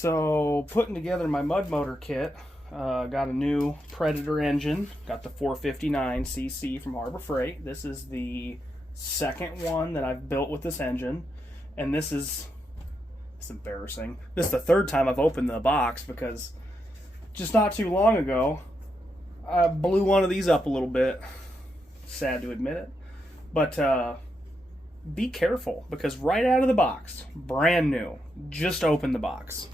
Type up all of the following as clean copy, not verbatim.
So, putting together my Mudmotor kit, got a new Predator engine, got the 459cc from Harbor Freight. This is the second one that I've built with this engine, and it's embarrassing. This is the third time I've opened the box because just not too long ago, I blew one of these up a little bit. Sad to admit it, but be careful because right out of the box, brand new, just opened the box.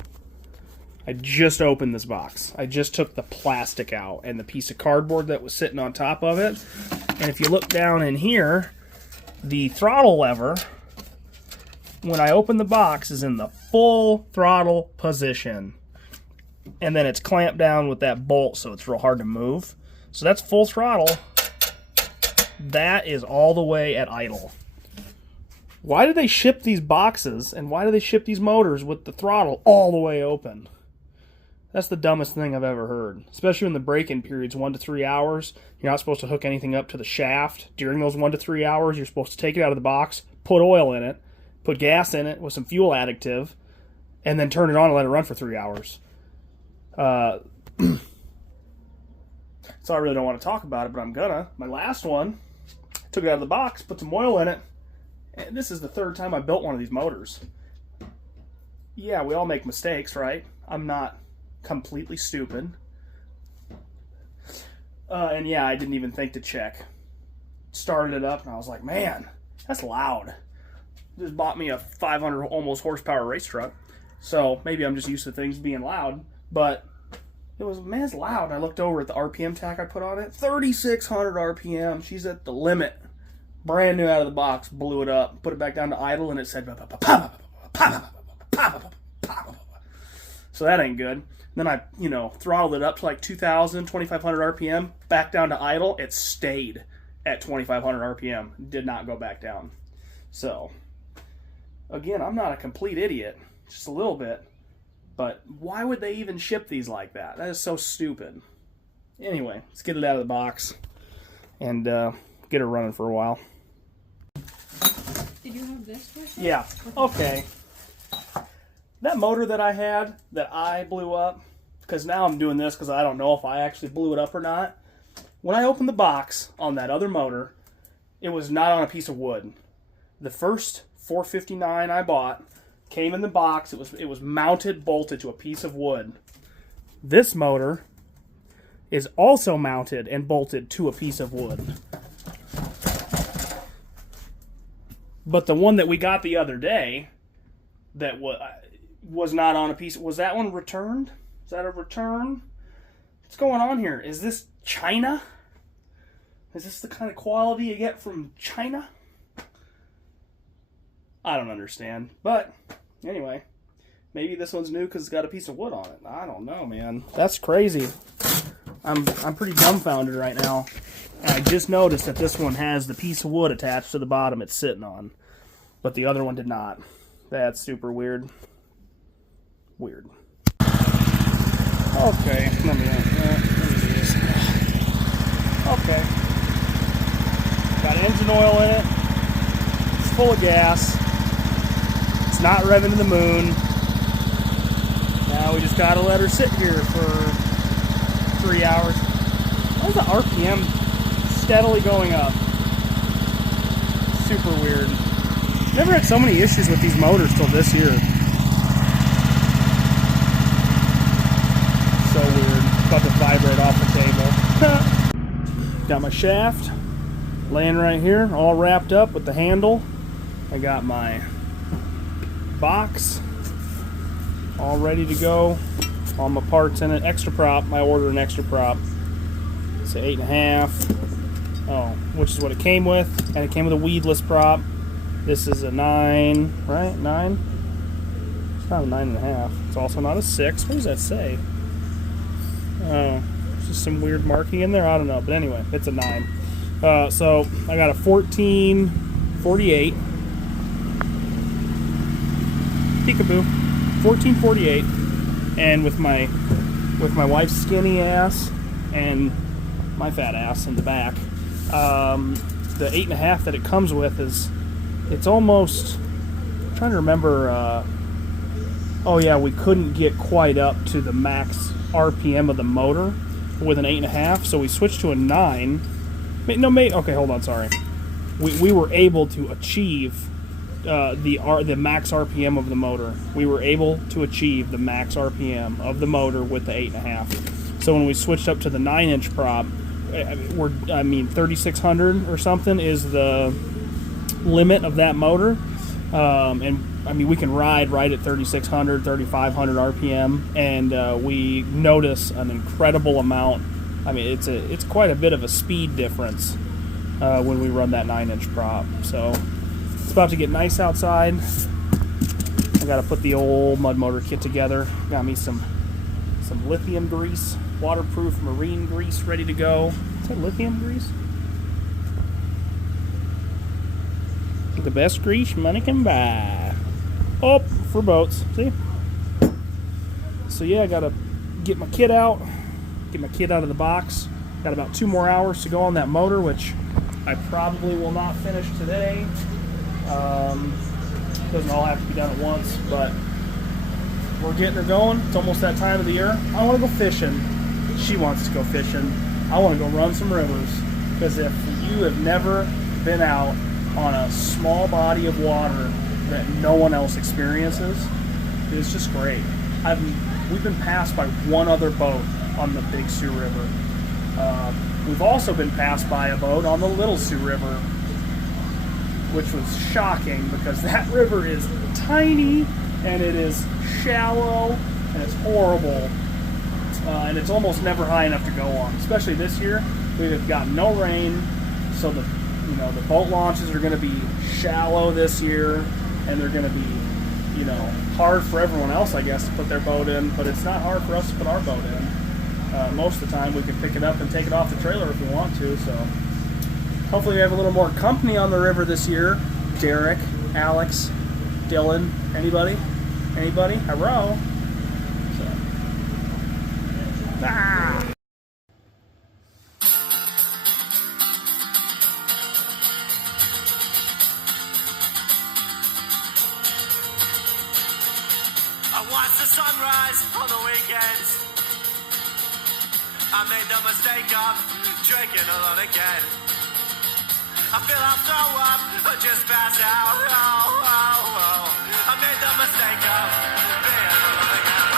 I just opened this box. I just took the plastic out and the piece of cardboard that was sitting on top of it. And if you look down in here, the throttle lever, when I open the box, is in the full throttle position. And then it's clamped down with that bolt, so it's real hard to move. So that's full throttle. That is all the way at idle. Why do they ship these boxes, and why do they ship these motors with the throttle all the way open? That's the dumbest thing I've ever heard. Especially in the break-in periods, 1 to 3 hours. You're not supposed to hook anything up to the shaft. During those 1 to 3 hours, you're supposed to take it out of the box, put oil in it, put gas in it with some fuel additive, and then turn it on and let it run for 3 hours. So I really don't want to talk about it, but I'm gonna. My last one, took it out of the box, put some oil in it, and this is the third time I built one of these motors. Yeah, we all make mistakes, right? I'm not completely stupid. And yeah, I didn't even think to check. Started it up and I was like, man, that's loud. Just bought me a 500 almost horsepower race truck. So maybe I'm just used to things being loud, but it was, man, it's loud. I looked over at the RPM tach I put on it. 3,600 RPM. She's at the limit. Brand new out of the box. Blew it up. Put it back down to idle and it said, so that ain't good. Then I, throttled it up to like 2,000, 2,500 RPM, back down to idle. It stayed at 2,500 RPM. Did not go back down. So, again, I'm not a complete idiot. Just a little bit. But why would they even ship these like that? That is so stupid. Anyway, let's get it out of the box and get her running for a while. Did you have this first? Yeah. Okay. That motor that I had, that I blew up, because now I'm doing this because I don't know if I actually blew it up or not. When I opened the box on that other motor, it was not on a piece of wood. The first 459 I bought came in the box. It was mounted, bolted to a piece of wood. This motor is also mounted and bolted to a piece of wood. But the one that we got the other day, that was not on a piece. Was that one returned? Is that a return? What's going on here? Is this China? Is this the kind of quality you get from China? I don't understand. But anyway, maybe this one's new because it's got a piece of wood on it. I don't know, man. That's crazy. I'm pretty dumbfounded right now. And I just noticed that this one has the piece of wood attached to the bottom it's sitting on. But the other one did not. That's super weird. Weird. Okay, let me do this. Okay. Got engine oil in it. It's full of gas. It's not revving to the moon. Now we just gotta let her sit here for 3 hours. Why is the RPM steadily going up? Super weird. Never had so many issues with these motors till this year. So weird. About to vibrate off the table. Got my shaft laying right here, all wrapped up with the handle. I got my box all ready to go. All my parts in it. Extra prop. I ordered an extra prop. It's an 8.5. Oh, which is what it came with. And it came with a weedless prop. This is a 9, right? 9? It's not a 9.5. It's also not a 6. What does that say? Oh, there's just some weird marking in there. I don't know. But anyway, it's a 9. So I got a 1448. Peekaboo. 1448. And with my wife's skinny ass and my fat ass in the back, the 8.5 that it comes with is, it's almost, I'm trying to remember oh yeah, we couldn't get quite up to the max RPM of the motor with an 8.5, so we switched to a 9. Okay, hold on, sorry. We were able to achieve the max RPM of the motor. We were able to achieve the max RPM of the motor with the 8.5. So when we switched up to the 9-inch prop, 3,600 or something is the limit of that motor. And I mean, we can ride right at 3,600, 3,500 RPM, and we notice an incredible amount. I mean, it's quite a bit of a speed difference when we run that 9-inch prop. So it's about to get nice outside. I got to put the old Mudmotor kit together. Got me some lithium grease, waterproof marine grease ready to go. Is that lithium grease? The best grease money can buy. Oh, for boats. See? So yeah, I gotta get my kit out. Get my kit out of the box. Got about 2 more hours to go on that motor, which I probably will not finish today. Doesn't all have to be done at once, but we're getting her going. It's almost that time of the year. I want to go fishing. She wants to go fishing. I want to go run some rivers, because if you have never been out on a small body of water that no one else experiences, it's just great. We've been passed by one other boat on the Big Sioux River. We've also been passed by a boat on the Little Sioux River, which was shocking because that river is tiny and it is shallow and it's horrible, and it's almost never high enough to go on. Especially this year, we've got no rain, so the boat launches are going to be shallow this year, and they're going to be, hard for everyone else, I guess, to put their boat in, but it's not hard for us to put our boat in. Most of the time we can pick it up and take it off the trailer if we want to, so hopefully we have a little more company on the river this year. Derek, Alex, Dylan, anybody? Hello? So. Ah! I watch the sunrise on the weekends. I made the mistake of drinking alone again. I feel I'll throw up or just pass out. I made the mistake of being alone again.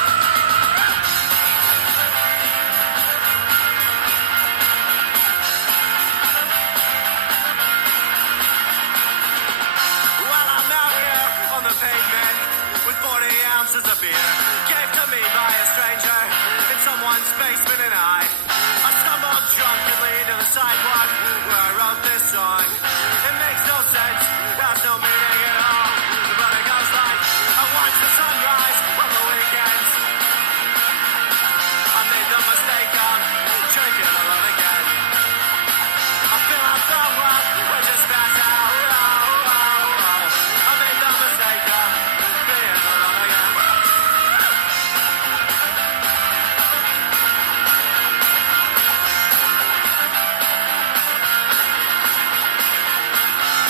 While I'm out here on the pavement with 40 ounces of beer, gave to me by a stranger in someone's basement, and I stumbled drunkenly to the sidewalk where I wrote this song. It makes no sense, has no meaning at all, but it goes like, I watch the sunrise on the weekends. I made the mistake of drinking alone again. I feel I'll throw up or just pass out. I made the mistake of being alone again.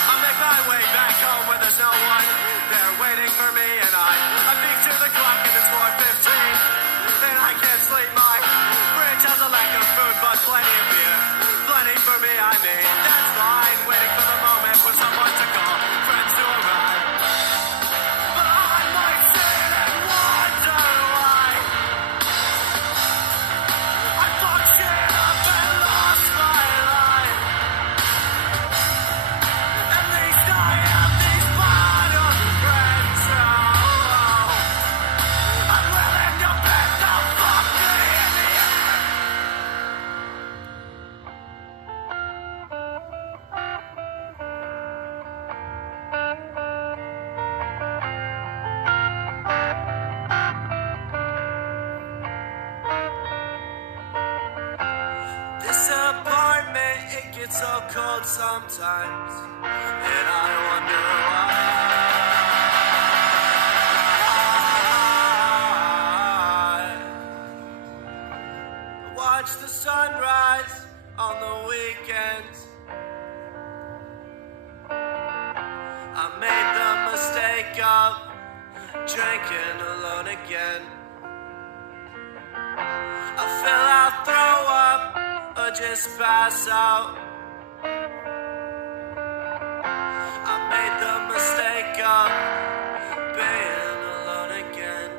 I make my way back home where there's no one there waiting for me, and I peek to the clock and it's 4:15, and I can't sleep. My fridge has a lack of food but plenty of beer. Plenty for me, I mean, that's fine. Waiting for the moment for someone to call, friends to arrive. But I might sit and wonder why I fucked shit up and lost my life. At least I have these bottom friends. I'm willing to bet they'll fuck me in the end. This apartment, it gets so cold sometimes, and I wonder why. I watch the sunrise on the weekends. I made the mistake of drinking alone again. I feel I'll throw up or just pass out. I made the mistake of being alone again.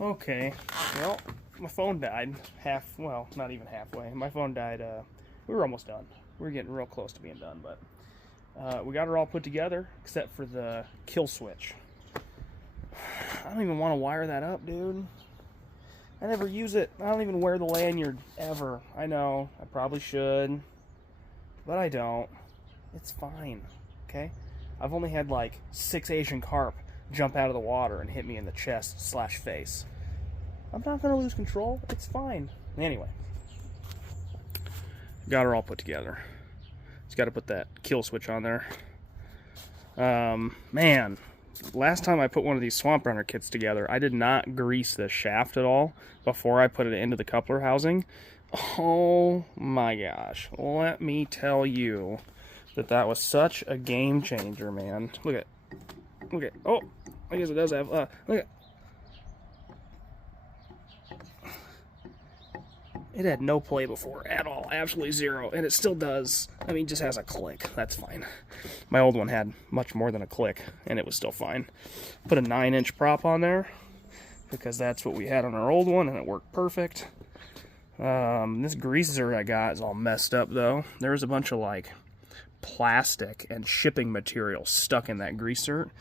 Okay, well, my phone died well, not even halfway. My phone died, we were almost done. We were getting real close to being done, but we got her all put together, except for the kill switch. I don't even want to wire that up, dude. I never use it. I don't even wear the lanyard, ever. I know, I probably should, but I don't. It's fine, okay? I've only had like 6 Asian carp jump out of the water and hit me in the chest / face. I'm not gonna lose control. It's fine. Anyway, got her all put together. Just got to put that kill switch on there. Man, last time I put one of these Swamprunner kits together, I did not grease the shaft at all before I put it into the coupler housing. Oh my gosh, let me tell you that was such a game changer, man. Look at, oh, I guess it does have, look at, it had no play before at all, absolutely zero, and it still does. I mean, just has a click, that's fine. My old one had much more than a click, and it was still fine. Put a 9-inch prop on there, because that's what we had on our old one, and it worked perfect. This greaser I got is all messed up, though. There's a bunch of, like, plastic and shipping material stuck in that greaser,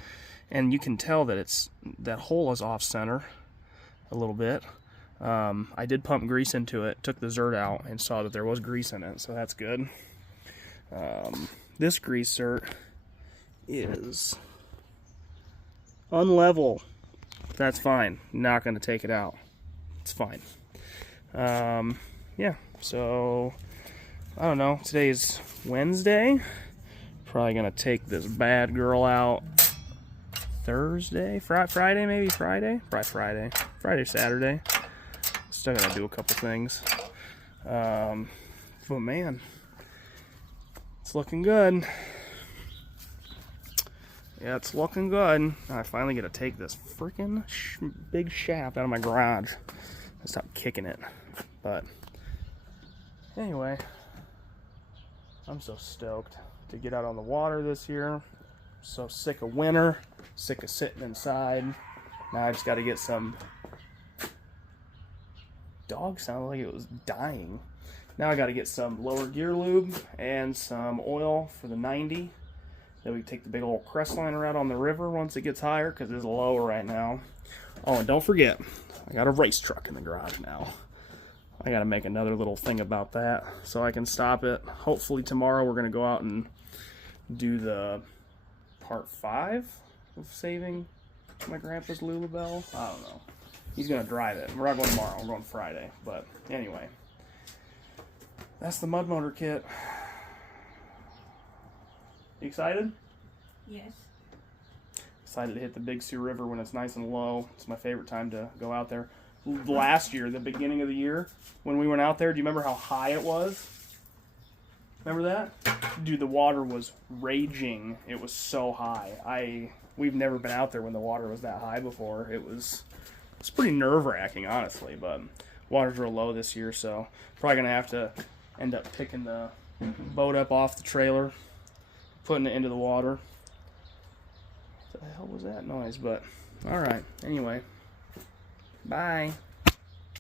and you can tell that that hole is off center a little bit. I did pump grease into it, took the zert out, and saw that there was grease in it, so that's good. This greaser is unlevel. That's fine. Not going to take it out. It's fine. Yeah, so I don't know. Today's Wednesday. Probably going to take this bad girl out Thursday, Friday, maybe Friday? Probably Friday. Friday, Saturday. Still got to do a couple things. But man, it's looking good. Yeah, it's looking good. I finally get to take this freaking big shaft out of my garage and stop kicking it. But anyway, I'm so stoked to get out on the water this year. So sick of winter, sick of sitting inside. Now I just got to get some. Dog sounded like it was dying. Now I got to get some lower gear lube and some oil for the 90. Then we take the big old Crestliner out on the river once it gets higher, because it's low right now. Oh, and don't forget, I got a race truck in the garage now. I got to make another little thing about that so I can stop it. Hopefully tomorrow we're going to go out and do the part 5 of saving my grandpa's Lulabelle. I don't know. He's going to drive it. We're not going tomorrow. We're going Friday. But anyway, that's the Mudmotor kit. You excited? Yes. Excited to hit the Big Sioux River when it's nice and low. It's my favorite time to go out there. last year, the beginning of the year, when we went out there. Do you remember how high it was? Remember that? Dude, the water was raging. It was so high. We've never been out there when the water was that high before. It's pretty nerve-wracking, honestly, but water's real low this year, so probably going to have to end up picking the boat up off the trailer, putting it into the water. What the hell was that noise? But, alright, anyway. Bye.